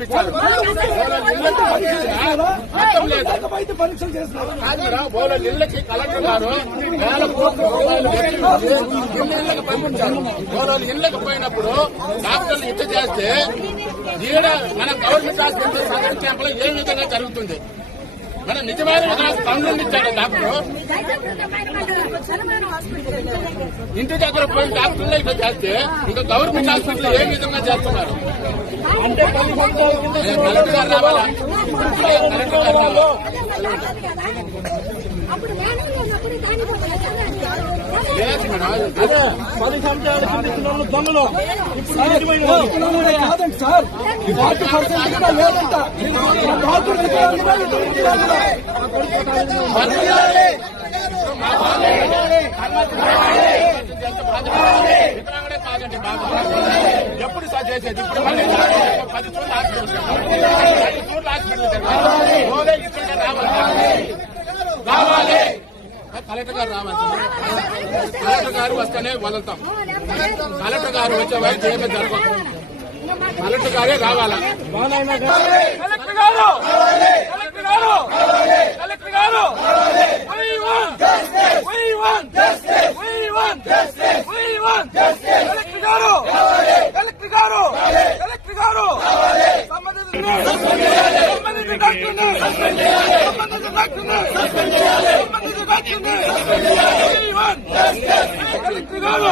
పంపించాలి. పరీక్షలు చేస్తున్నారు. వాళ్ళ ఇళ్లకి కలెక్టర్ గారు వేల కోట్ల రూపాయలు ఇళ్లకు పంపించారు. వాళ్ళ ఇళ్లకు పోయినప్పుడు డాక్టర్లు ఇచ్చ చేస్తే ఈడ మన గవర్నమెంట్ హాస్పిటల్ సదర్ క్యాంప్ లో ఏ విధంగా జరుగుతుంది? మనం నిజమైన పనులు ఇచ్చాడు డాక్టర్. ఇంటి దగ్గర పోయి డాక్టర్లు ఇట్లా చేస్తే ఇంకా గవర్నమెంట్ హాస్పిటల్ ఏ విధంగా చేస్తున్నారు? అంటే 10 సంవత్సరాల కింద కలెక్టర్ గారు రావాలా? కలెక్టర్ గారు రావాలా? లేదు మేడం, 10 సంవత్సరాల కింద దొంగలు కాదండి సార్. 40% లేదంట. కాదండి బాబు, ఎప్పుడు సార్ చేసేది? ఇప్పుడు మళ్ళీ 10 చోట్ల హాస్పిటల్ రావాలి. కలెక్టర్ గారు రావాలి. కలెక్టర్ గారు వస్తేనే వదులుతాం. కలెక్టర్ గారు వచ్చే వరకు ఏమీ జరగదు. కలెక్టర్ గారే రావాలా? కలెక్టర్ గారు కలెక్టర్ గారు కలెక్టర్ గారు కలెక్టర్ గారు కలెక్టర్ గారు కలెక్టర్ గారు సంబంధిత డాక్టర్ని కలెక్టర్ గారు